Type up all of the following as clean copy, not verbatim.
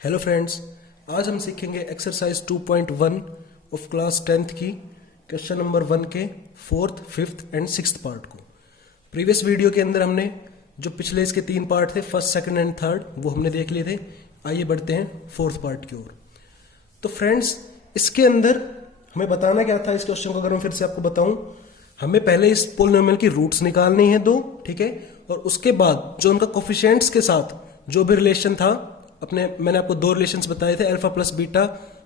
Hello friends, आज हम सीखेंगे एक्सरसाइज 2.1 ऑफ क्लास 10th की क्वेश्चन नंबर 1 के 4th, 5th and 6th part को। प्रीवियस वीडियो के अंदर हमने जो पिछले इसके 3 पार्ट थे, फर्स्ट, सेकंड एंड थर्ड, वो हमने देख लिए थे। आइए बढ़ते हैं 4th पार्ट की ओर। तो फ्रेंड्स, इसके अंदर हमें बताना क्या था इस क्वेश्चन को, अगर मैं फिर से आपको बताऊं, हमें पहले इस पोलिनोमियल की रूट्स निकालनी है 2, ठीक है, और उसके बाद जो उनका कोफिशिएंट्स के साथ जो भी रिलेशन था, मैंने आपको 2 रिलेशंस बताए थे, अल्फा प्लस बीटा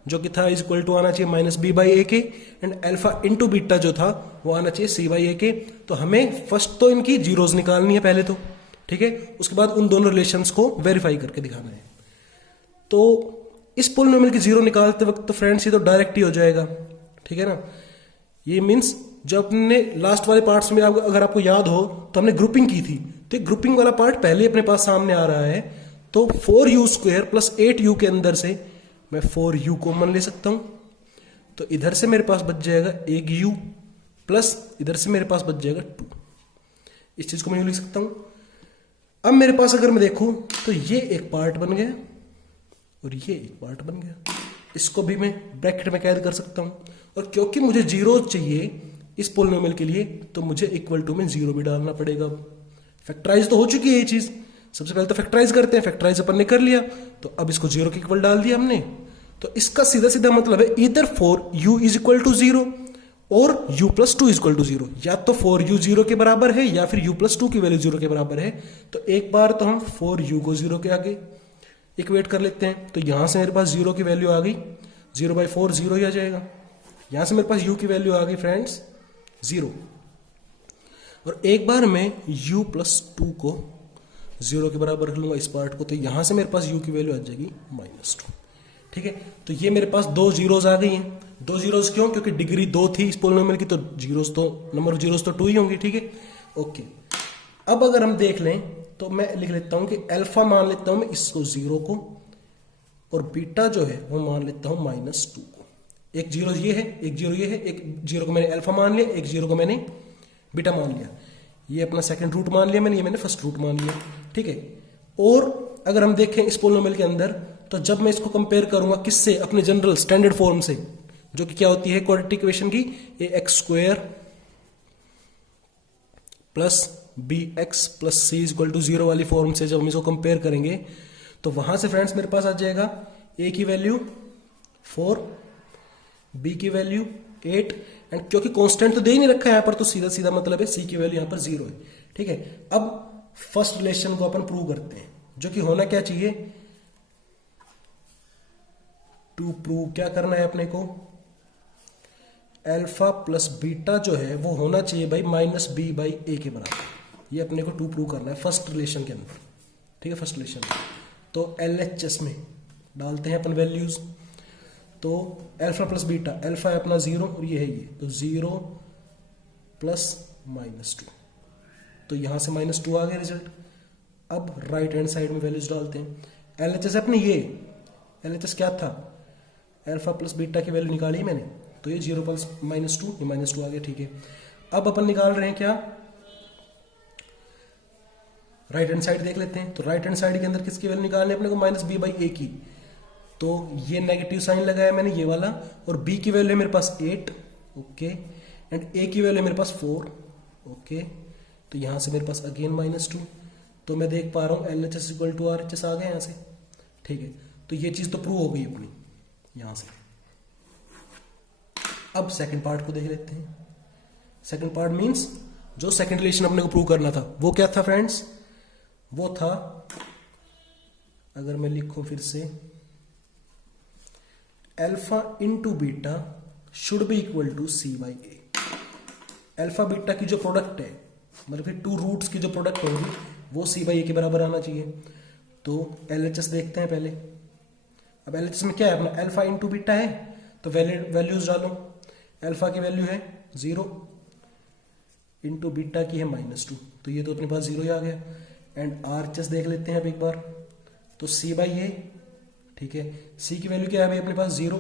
जो कि था इज इक्वल टू आना चाहिए माइनस बी बाई ए के, एंड अल्फा इंटू बीटा जो था वो आना चाहिए सी बाई ए के। तो हमें फर्स्ट तो इनकी जीरोज निकालनी है पहले तो, ठीक है, उसके बाद उन दोनों रिलेशंस को वेरीफाई करके दिखाना है। तो इस पोलिनोमियल की जीरो निकालते वक्त तो फ्रेंड्स ये तो डायरेक्ट ही हो जाएगा, ठीक है ना। ये मीन्स जो अपने लास्ट वाले पार्ट्स में अगर आपको याद हो तो हमने ग्रुपिंग की थी, तो ग्रुपिंग वाला पार्ट पहले ही अपने पास सामने आ रहा है। तो 4u² प्लस 8u के अंदर से मैं 4u कॉमन ले सकता हूं, तो इधर से मेरे पास बच जाएगा 1u प्लस इधर से मेरे पास बच जाएगा 2। इस चीज को मैं यूं लिख सकता हूं। अब मेरे पास अगर मैं देखूं तो ये एक पार्ट बन गया और ये एक पार्ट बन गया, इसको भी मैं ब्रैकेट में कैद कर सकता हूं। और क्योंकि मुझे जीरो चाहिए इस पोलिनोमियल के लिए, तो मुझे इक्वल टू में जीरो भी डालना पड़ेगा। फैक्टराइज तो हो चुकी है ये चीज, सबसे पहले तो फैक्टराइज करते हैं, फैक्टराइज अपन ने कर लिया, तो अब इसको जीरो के इक्वल डाल दिया हमने। तो इसका सीधा सीधा मतलब है इधर 4u इज इक्वल टू 0 और u plus 2 is equal to 0, या तो 4u 0 के बराबर है या फिर u प्लस 2 की वैल्यू 0 के बराबर है। तो एक बार तो हम 4u को 0 के आगे इक्वेट कर लेते हैं, तो यहां से मेरे पास 0 की वैल्यू आ गई, 0/4 0 ही आ जाएगा। यहां से मेरे पास u की वैल्यू आ गई फ्रेंड्स 0, और एक बार मैं u प्लस 2 को 0 के बराबर रख लूंगा इस पार्ट को, तो यहां से मेरे पास u की वैल्यू आ जाएगी -2, ठीक है। तो ये मेरे पास 2 जीरोज आ गई हैं। 2 जीरोज क्यों? क्योंकि डिग्री 2 थी इस पोलिनोमियल की, तो जीरोज तो नंबर ऑफ जीरोज तो 2 ही होंगी, ठीक है, ओके। अब अगर हम देख लें तो मैं लिख लेता हूं कि अल्फा मान लेता हूं मैं इसको 0 को, और बीटा जो है वो मान लेता हूं -2 को। एक जीरो ये है, एक जीरो ये है, एक जीरो को मैंने अल्फा मान लिया, एक जीरो को मैंने बीटा मान लिया। ये अपना सेकंड रूट मान लिया मैंने, ये मैंने फर्स्ट रूट मान लिया, ठीक है। और अगर हम देखें इस पोलिनोमियल के अंदर, तो जब मैं इसको कंपेयर करूंगा किससे, अपने जनरल स्टैंडर्ड फॉर्म से, जो कि क्या होती है क्वाड्रेटिक इक्वेशन की, ax² plus bx plus c is equal to 0 वाली फॉर्म से जब हम इसको कंपेयर करेंगे, तो वहां से फ्रेंड्स मेरे पास आ जाएगा a की वैल्यू 4, b की वैल्यू 8, एंड क्योंकि कांस्टेंट तो दे ही नहीं रखा है यहां पर, तो सीधा सीधा मतलब है c की वैल्यू यहां पर 0 है, ठीक है। अब फर्स्ट रिलेशन को अपन प्रूव करते हैं, जो कि होना क्या चाहिए, टू प्रूव क्या करना है अपने को, अल्फा प्लस बीटा जो है वो होना चाहिए भाई -b/a के बराबर। ये अपने को टू प्रूव करना है फर्स्ट रिलेशन के अंदर, ठीक है, फर्स्ट रिलेशन। तो LHS में डालते हैं अपन वैल्यूज। तो अल्फा प्लस बीटा, अल्फा है अपना 0 और ये है ये, तो 0 प्लस -2, तो यहां से -2 आ गया रिजल्ट। अब राइट हैंड साइड में वैल्यूज डालते हैं। LHS अपनी ये LHS क्या था, अल्फा प्लस बीटा की वैल्यू निकाली मैंने, तो ये 0 प्लस -2, ये -2 आ गया, ठीक है। अब अपन निकाल रहे हैं क्या, राइट हैंड साइड देख लेते हैं। तो राइट हैंड साइड के अंदर किसकी वैल्यू निकालनी है अपने को, -b/a की। तो ये नेगेटिव साइन लगाया मैंने ये वाला, और b की वैल्यू है मेरे पास 8, ओके, एंड a की वैल्यू है मेरे पास 4, ओके। तो यहां से मेरे पास अगेन -2, तो मैं देख पा रहा हूं LHS इक्वल टू RHS आ गया यहां से, ठीक है। तो ये चीज तो प्रूव हो गई अपनी यहां से। अब सेकंड पार्ट को देख लेते हैं। सेकंड पार्ट मींस जो सेकंड रिलेशन अपने को प्रूव करना था वो क्या था फ्रेंड्स, वो था, अगर मैं लिखूं फिर से, alpha into beta should be equal to c/a। Alpha beta की जो प्रोडक्ट है, मतलब फिर 2 रूट्स की जो प्रोडक्ट होगी वो c/a के बराबर आना चाहिए। तो LHS देखते हैं पहले। अब LHS में क्या है अपना, अल्फा इंटू बीटा है, तो वैल्यूज डालो। अल्फा की वैल्यू है 0 इंटू बीटा की है -2, तो ये तो अपने पास 0 ही आ गया। एंड RHS देख लेते हैं अब एक बार, तो c/a, ठीक है, c की वैल्यू क्या है भाई अपने पास 0,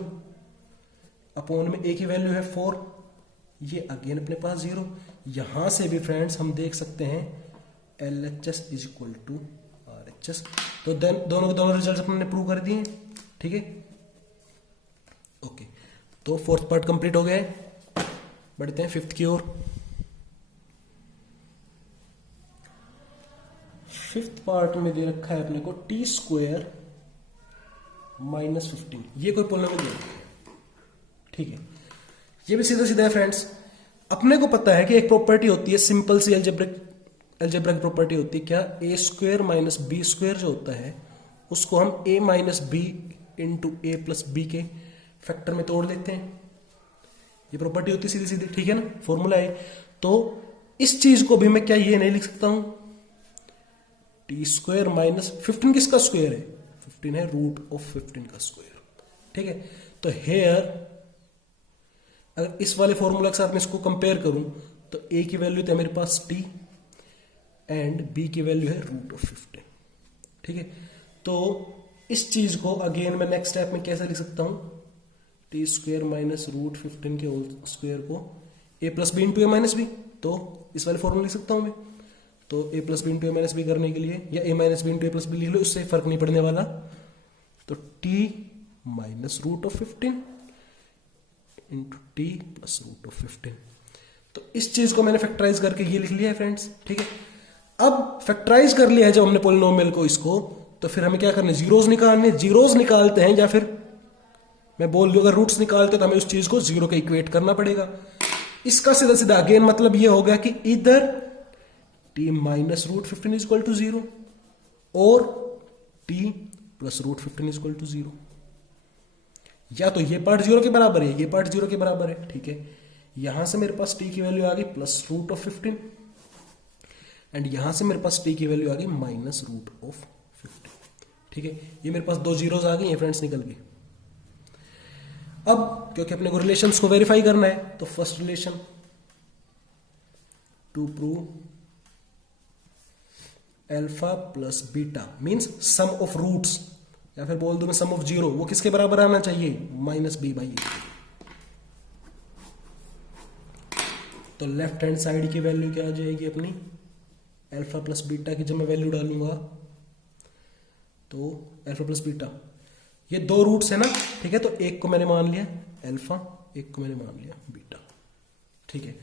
अपॉन में a की वैल्यू है 4, ये अगेन अपने पास 0। यहां से भी फ्रेंड्स हम देख सकते हैं LHS is equal to RHS। तो देन दोनों के दोनों रिजल्ट अपने प्रूव कर दिए, ठीक है। ओके, तो फोर्थ पार्ट कंप्लीट हो गया है। बढ़ते हैं फिफ्थ की ओर। फिफ्थ पार्ट में दे रखा है अपने को t² -15, ये कोई पॉलिनोमियल दे रखा है, ठीक है। ये भी सीधा सीधा है फ्रेंड्स। अपने को पता है कि एक प्रॉपर्टी होती है, सिंपल सी अलजेब्रिक प्रॉपर्टी होती है क्या, a² - b² जो होता है उसको हम a - b into a + b के फैक्टर में तोड़ लेते हैं। ये प्रॉपर्टी होती है सीधी सीधी, ठीक है ना, फॉर्मूला है। तो इस चीज को भी मैं क्या ये नहीं लिख सकता हूं, t² - 15 किसका स्क्वायर है, 15 है √15 का स्क्वायर, ठीक है। तो हेयर अगर इस वाले फॉर्मूला के साथ मैं इसको कंपेयर करूं तो a की वैल्यू है मेरे पास t एंड b की वैल्यू है √15, ठीक है। तो इस चीज को अगेन मैं नेक्स्ट स्टेप में कैसे लिख सकता हूं, t² - √15 के होल स्क्वायर को a + b into a - b, तो इस वाले फॉर्मूला लिख सकता हूं मैं। तो a + b into a - b करने के लिए या a - b into a + b लिख लो, उससे फर्क नहीं पड़ने वाला। तो t - √15 इंटू t + √15। तो इस चीज को मैंने फैक्टराइज करके ये लिख लिया है फ्रेंड्स, ठीक है। अब फैक्टराइज कर लिया है जब हमने पॉलिनोमियल को इसको, तो फिर हमें क्या करना है, जीरोस निकालने। जीरोस निकालते हैं या फिर मैं बोल दूं अगर रूट्स निकालते तो हमें उस चीज को जीरो के इक्वेट करना पड़ेगा। इसका सीधा सीधा अगेन मतलब ये हो गया कि इधर t - √15 = 0 और t + √15 = 0। या तो ये पार्ट 0 के बराबर है, ये पार्ट 0 के बराबर है, ठीक है। यहां से मेरे पास t की वैल्यू आ गई +√15 एंड यहां से मेरे पास t की वैल्यू आ गई -√15, ठीक है। ये मेरे पास दो जीरोस आ गई हैं फ्रेंड्स, निकल गई। अब क्योंकि अपने को रिलेशंस को वेरीफाई करना है, तो first relation to prove alpha plus beta means sum of roots, या फिर बोल दो मैं सम ऑफ जीरो, वो किसके बराबर आना चाहिए, -b/a। तो लेफ्ट हैंड साइड की वैल्यू क्या आ जाएगी अपनी, अल्फा प्लस बीटा की जब मैं वैल्यू डालूंगा तो अल्फा प्लस बीटा, ये दो रूट्स है ना, ठीक है। तो एक को मैंने मान लिया अल्फा, एक को मैंने मान लिया बीटा, ठीक है।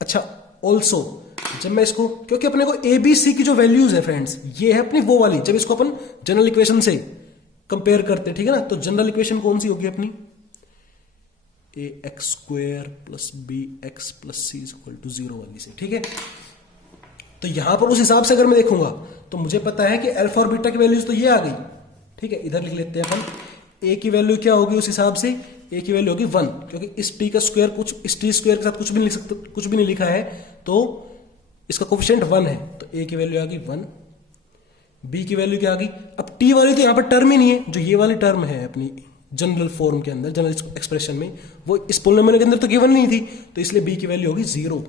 अच्छा ऑल्सो जब मैं इसको, क्योंकि अपने को ए बी सी की जो वैल्यूज है फ्रेंड्स, ये है अपनी वो वाली, जब इसको अपन जनरल इक्वेशन से कंपेयर करते हैं, ठीक है ना। तो जनरल इक्वेशन कौन सी होगी अपनी, ax² + bx + c = 0 वाली से, ठीक है। तो यहां पर उस हिसाब से अगर मैं देखूंगा तो मुझे पता है कि अल्फा और बीटा की वैल्यूज तो ये आ गई, ठीक है। इधर लिख लेते हैं अपन, a की वैल्यू क्या होगी उस हिसाब से, a की वैल्यू होगी 1, क्योंकि इस t का स्क्वायर कुछ इस t² के साथ कुछ भी नहीं लिख सकते, कुछ भी नहीं लिखा है, तो इसका कोफिशिएंट 1 है, तो a की वैल्यू आ गई 1, b की वैल्यू क्या आ गई। अब t वाली तो यहां पर टर्म ही नहीं है, जो ये वाली टर्म है अपनी जनरल फॉर्म के अंदर, जनरल एक्सप्रेशन में, वो इस पॉलिनोमियल के अंदर तो गिवन नहीं थी, तो इसलिए b की वैल्यू होगी 0,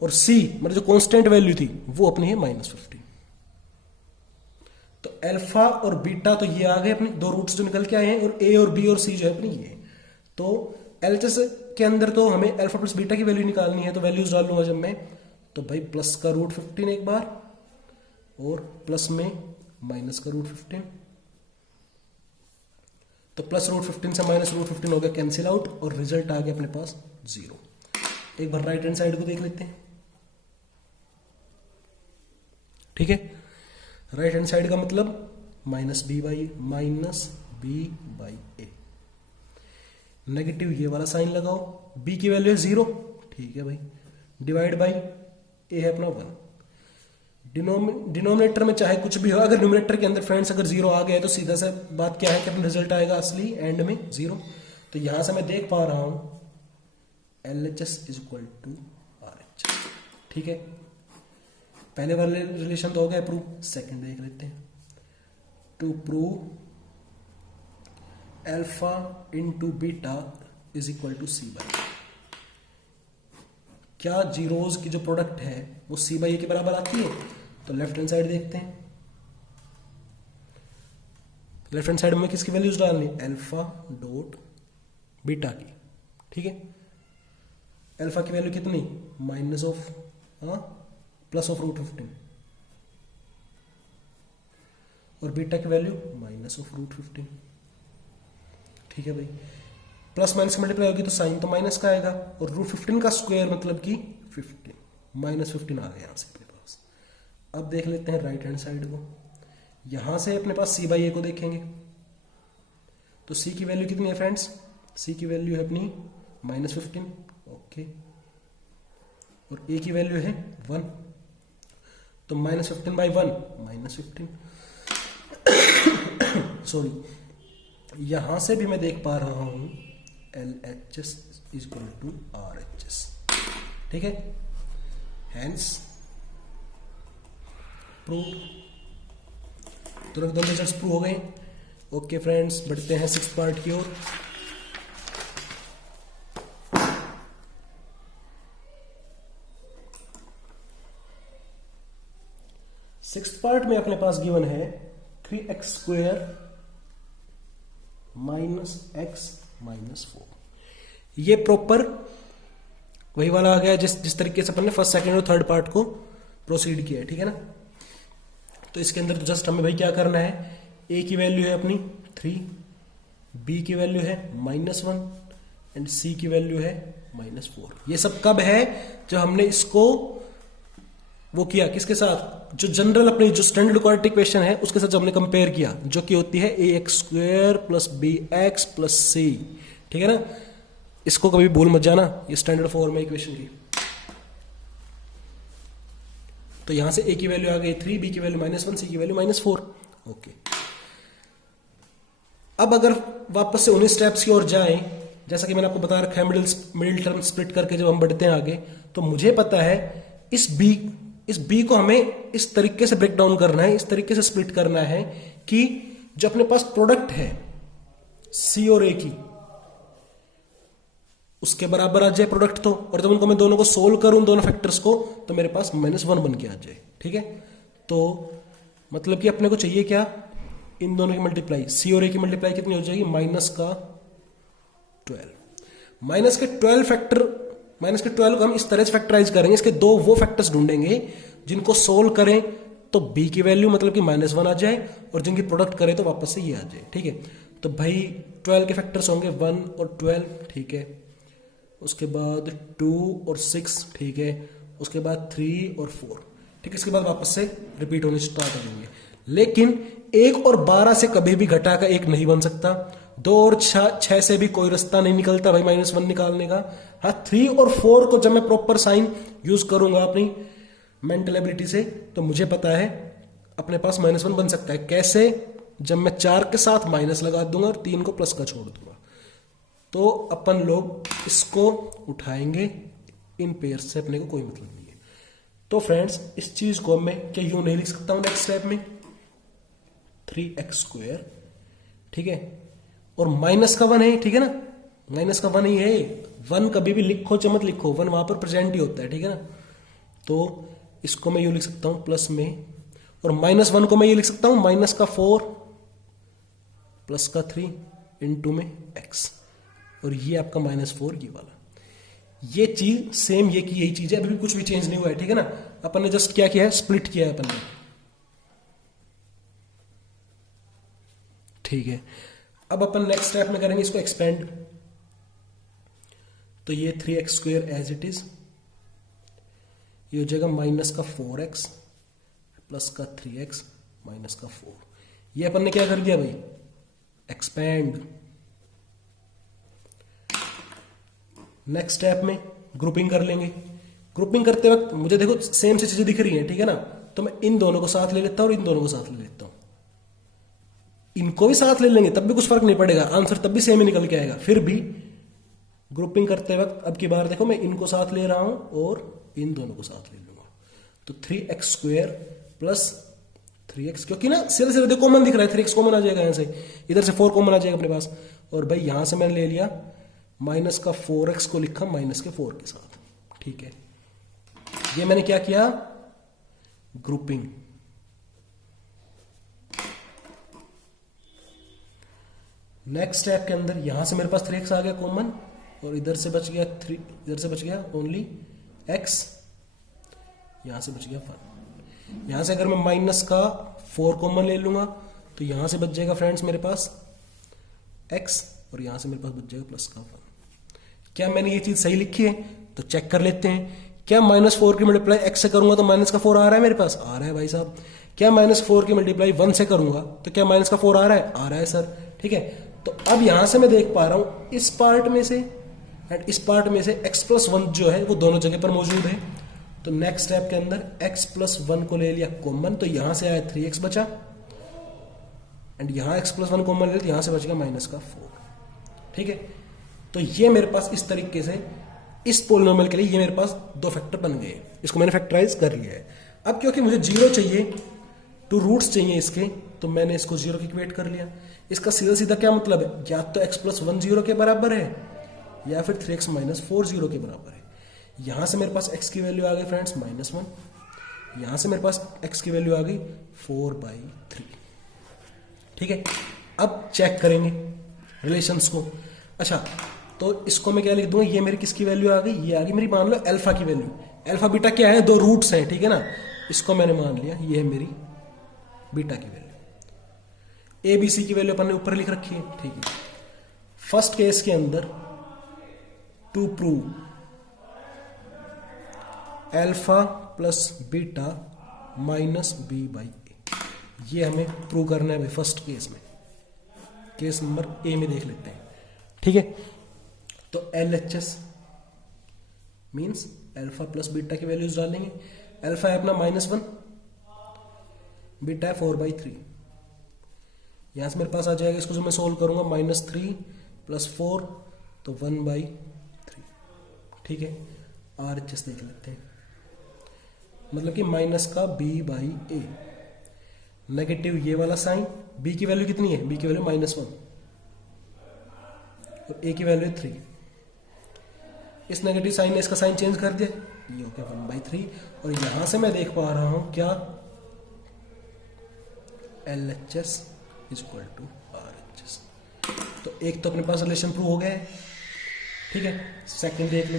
और c मतलब जो कांस्टेंट वैल्यू थी वो अपनी है -15। तो अल्फा और बीटा तो ये आ गए अपने दो रूट्स जो निकल के आए हैं, और a और b और c जो है अपनी ये। तो एलएचएस के अंदर तो हमें अल्फा प्लस बीटा की वैल्यू निकालनी है, तो वैल्यूज डाल लूंगा जब मैं, तो भाई प्लस का √15 एक बार, और प्लस में माइनस का √15, तो प्लस √15 से माइनस √15 हो गया कैंसिल आउट, और रिजल्ट आ गया अपने पास 0। एक बार राइट हैंड साइड को देख लेते हैं, ठीक है। राइट हैंड साइड का मतलब -b/a, नेगेटिव ये वाला साइन लगाओ, b की वैल्यू है 0, ठीक है भाई, डिवाइड बाई a है अपना 1। डिनोमिनेटर में चाहे कुछ भी हो, अगर न्यूमरेटर के अंदर फ्रेंड्स अगर 0 आ गया तो सीधा सा बात क्या है कि अपना रिजल्ट आएगा असली एंड में 0। तो यहां से मैं देख पा रहा हूं LHS = RH, ठीक है। पहले वाले रिलेशन तो हो गया प्रूव, सेकंड देख लेते हैं। To prove alpha into beta = c/a, क्या जीरोज की जो प्रोडक्ट है वो c/a के बराबर आती है। तो लेफ्ट हैंड साइड देखते हैं, लेफ्ट हैंड साइड में किसकी वैल्यूज डालनी, अल्फा डॉट बीटा की, ठीक है। अल्फा की वैल्यू कितनी, +/√15, और बीटा की वैल्यू माइनस ऑफ रूट 15। ठीक है भाई, प्लस माइनस मल्टीप्लाई होगी तो साइन तो माइनस का आएगा, और रूट 15 का स्क्वायर मतलब कि 15, माइनस 15 आ गया यहाँ से अपने पास। अब देख लेते हैं राइट हैंड साइड को। यहां से अपने पास c बाई ए को देखेंगे तो c की वैल्यू कितनी है फ्रेंड्स, c की वैल्यू है अपनी माइनस 15, ओके, और a की वैल्यू है 1, तो माइनस 15 बाई 1 माइनस 15। सॉरी, यहां से भी मैं देख पा रहा हूं LHS is equal to RHS। ठीक है, हेंस प्रूव, तुरंत दोनों रिजल्ट्स प्रूव हो गए। ओके फ्रेंड्स, बढ़ते हैं 6th पार्ट की ओर। सिक्स्थ पार्ट में अपने पास गिवन है 3x square minus x minus 4। ये प्रॉपर वही वाला आ गया जिस तरीके से अपन ने फर्स्ट सेकंड और थर्ड पार्ट को प्रोसीड किया है। ठीक है ना, तो इसके अंदर जस्ट हमें भाई क्या करना है, a की वैल्यू है अपनी 3, b की वैल्यू है -1 एंड c की वैल्यू है -4। ये सब कब है, जब हमने इसको वो किया किसके साथ, जो जनरल अपनी जो स्टैंडर्ड क्वाड्रेटिक इक्वेशन है उसके साथ जो हमने कंपेयर किया, जो कि होती है ax square plus bx plus c। ठीक है ना, इसको कभी भूल मत जाना, ये स्टैंडर्ड फॉर्म है इक्वेशन की। तो यहां से a की वैल्यू आ गई 3, b की वैल्यू -1, c की वैल्यू -4। ओके, अब अगर वापस से उन्हीं स्टेप्स की ओर जाएं, जैसा कि मैंने आपको बता रखा है मिडिल टर्म स्प्लिट करके जब हम बढ़ते हैं आगे, तो मुझे पता है इस b को हमें इस तरीके से ब्रेक डाउन करना है, इस तरीके से स्प्लिट करना है कि जो अपने पास प्रोडक्ट है c और a की, उसके बराबर आ जाए प्रोडक्ट तो, और जब उनको मैं दोनों को सोल्व करूं दोनों फैक्टर्स को, तो मेरे पास -1 बन के आ जाए। ठीक है, तो मतलब कि अपने को चाहिए क्या, इन दोनों की मल्टीप्लाई, c और a की मल्टीप्लाई कितनी हो जाएगी, -12। माइनस के 12 को हम इस तरह से फैक्टराइज करेंगे, इसके दो वो फैक्टर्स ढूंढेंगे जिनको सोल्व करें तो b की वैल्यू मतलब कि -1 आ जाए, और जिनकी प्रोडक्ट करें तो वापस से ये आ जाए। ठीक है, तो भाई 12 के फैक्टर्स होंगे 1 और 12। ठीक है, उसके बाद 2 और 6। ठीक है, उसके बाद 3 और 4। ठीक है, इसके बाद वापस से रिपीट होने स्टार्ट हो जाएंगे। लेकिन 1 और 12 से कभी भी घटा का 1 नहीं बन सकता, 2 और 6 से भी कोई रास्ता नहीं निकलता भाई -1 निकालने का। हाँ, 3 और 4 को जब मैं प्रॉपर साइन यूज करूंगा अपनी मेंटल एबिलिटी से, तो मुझे पता है अपने पास -1 बन सकता है। कैसे, जब मैं 4 के साथ माइनस लगा दूंगा और 3 को प्लस का छोड़ दूंगा, तो अपन लोग इसको उठाएंगे, इन पेयर से अपने को कोई मतलब नहीं है। तो फ्रेंड्स, इस चीज को मैं क्या यूं नहीं लिख सकता हूं नेक्स्ट स्टेप में, 3x स्क्वायर। ठीक है, और माइनस का 1 है। ठीक है ना, माइनस का 1 ही है, 1 कभी भी लिखो चाहे मत लिखो, 1 वहां पर प्रेजेंट ही होता है। ठीक है ना, तो इसको मैं यूं लिख सकता हूं प्लस में, और -1 को मैं ये लिख सकता हूं -4 प्लस का 3 इंटू में x, और ये आपका -4 ये वाला। ये चीज सेम ये की यही चीज है, अभी भी कुछ भी चेंज नहीं हुआ है। ठीक है ना, अपन ने जस्ट क्या किया है, स्प्लिट किया है अपन ने। ठीक है, अब अपन नेक्स्ट स्टेप में करेंगे इसको एक्सपेंड। तो ये 3x square as it is, ये हो जाएगा -4x प्लस का 3x -4। ये अपन ने क्या कर दिया भाई, एक्सपेंड। नेक्स्ट स्टेप में ग्रुपिंग कर लेंगे। ग्रुपिंग करते वक्त मुझे देखो सेम सी चीजें दिख रही हैं। ठीक है ना, तो मैं इन दोनों को साथ ले लेता हूं और इन दोनों को साथ ले लेता हूं। इनको भी साथ ले लेंगे तब भी कुछ फर्क नहीं पड़ेगा, आंसर तब भी सेम ही निकल के आएगा। फिर भी ग्रुपिंग करते वक्त अब की बार देखो मैं इनको साथ ले रहा हूं और इन दोनों को साथ ले लूंगा, तो 3x स्क्वायर प्लस 3x, क्योंकि ना सीधे सीधे कॉमन दिख रहा है, 3x कॉमन आ जाएगा यहां से, इधर से 4 कॉमन आ जाएगा अपने पास, और भाई यहां से मैंने ले लिया -4x को लिखा -4 के साथ। ठीक है, ये मैंने क्या किया, ग्रुपिंग। नेक्स्ट स्टेप के अंदर यहां से मेरे पास 3x आ गया कॉमन, और इधर से बच गया 3, इधर से बच गया ओनली x, यहां से बच गया 1। यहां से अगर मैं माइनस का 4 कॉमन ले लूंगा तो यहां से बच जाएगा फ्रेंड्स मेरे पास x और यहां से मेरे पास बच जाएगा प्लस का 1। क्या मैंने ये चीज सही लिखी है? तो चेक कर लेते हैं। क्या -4 की मल्टीप्लाई x से करूंगा तो माइनस का 4 आ रहा है मेरे पास? आ रहा है भाई साहब। क्या -4 की मल्टीप्लाई 1 से करूंगा तो क्या माइनस का 4 आ रहा है? आ रहा है सर। ठीक है, तो अब यहां से मैं देख पा रहा हूं इस पार्ट में से एंड इस पार्ट में से x+1 जो है वो दोनों जगह पर मौजूद है। तो नेक्स्ट स्टेप के अंदर x+1 को ले लिया कॉमन, तो यहां से आया 3x बचा एंड यहां x+1 कॉमन ले लिया, यहां से बच गया माइनस का 4। ठीक है, तो ये मेरे पास इस तरीके से इस पोलिनोमियल के लिए ये मेरे पास 2 फैक्टर बन गए। इसको मैंने फैक्टराइज कर लिया है। अब क्योंकि मुझे 0 चाहिए, 2 रूट्स चाहिए इसके, तो मैंने इसको 0 की इक्वेट कर लिया। इसका सीधा सीधा क्या मतलब है? या तो x+1 0 के बराबर है या फिर 3x - 4 0 के बराबर है। यहां से मेरे पास x की वैल्यू आ गई फ्रेंड्स -1, यहां से मेरे पास x की वैल्यू आ गई 4/3। ठीक है, अब चेक करेंगे रिलेशंस को। अच्छा, तो इसको मैं क्या लिख दूंगा? ये मेरी किसकी वैल्यू आ गई? ये आ गई मेरी, मान लो अल्फा की वैल्यू। अल्फा बीटा क्या है? 2 रूट्स हैं। ठीक है ना, इसको मैंने मान लिया ये है मेरी बीटा की वैल्यू। ए बी सी की वैल्यू अपन ने ऊपर लिख रखी है। ठीक है, फर्स्ट केस के अंदर to prove alpha plus beta -b/a, ये हमें प्रूव करना है भाई फर्स्ट केस में। केस नंबर ए में देख लेते हैं। ठीक है, तो LHS means alpha plus beta की वैल्यूज डालेंगे। अल्फा है अपना -1, बीटा है 4/3। यहां से मेरे पास आ जाएगा, इसको जो मैं सोल्व करूंगा -3 + 4 तो 1/3। ठीक है, RHS देख लेते हैं, मतलब कि माइनस का b/a, नेगेटिव ये वाला साइन। b की वैल्यू कितनी है? b की वैल्यू -1 और a की वैल्यू 3। इस नेगेटिव साइन ने इसका साइन चेंज कर दिया, ये हो गया 1/3। और यहां से मैं देख पा रहा हूं क्या? LHS = RHS। तो एक तो अपने पास रिलेशन प्रूव हो गया है। ठीक है, सेकंड देख लो,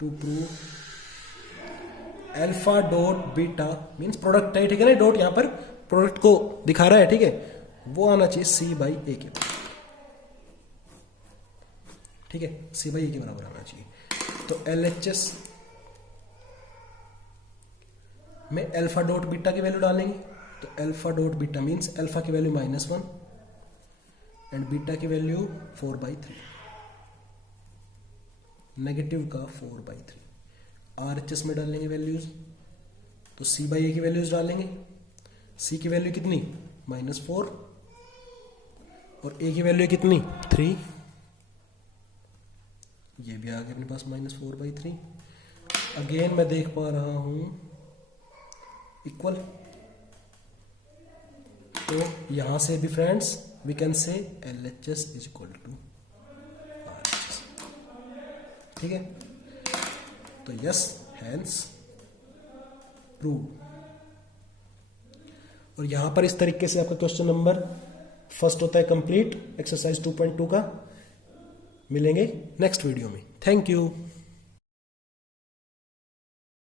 to prove alpha dot beta means product है। ठीक है ना, डॉट यहां पर प्रोडक्ट को दिखा रहा है। ठीक है, वो आना चाहिए c/a के। ठीक है, c/a के बराबर आना चाहिए। तो LHS में अल्फा डॉट बीटा की वैल्यू डालेंगे, तो alpha dot beta means alpha की वैल्यू -1 एंड बीटा की वैल्यू 4/3, नेगेटिव का 4/3। RHS में डालेंगे वैल्यूज, तो c/a की वैल्यूज डालेंगे। c की वैल्यू कितनी? -4 और a की वैल्यू कितनी? 3। ये भी आ गया अपने पास -4/3। अगेन मैं देख पा रहा हूं इक्वल, तो यहां से भी friends we can say LHS = RHS। ठीक है, तो यस, हैंस प्रूव। और यहां पर इस तरीके से आपका क्वेश्चन नंबर फर्स्ट होता है कंप्लीट, एक्सरसाइज 2.2 का। मिलेंगे नेक्स्ट वीडियो में। Thank you.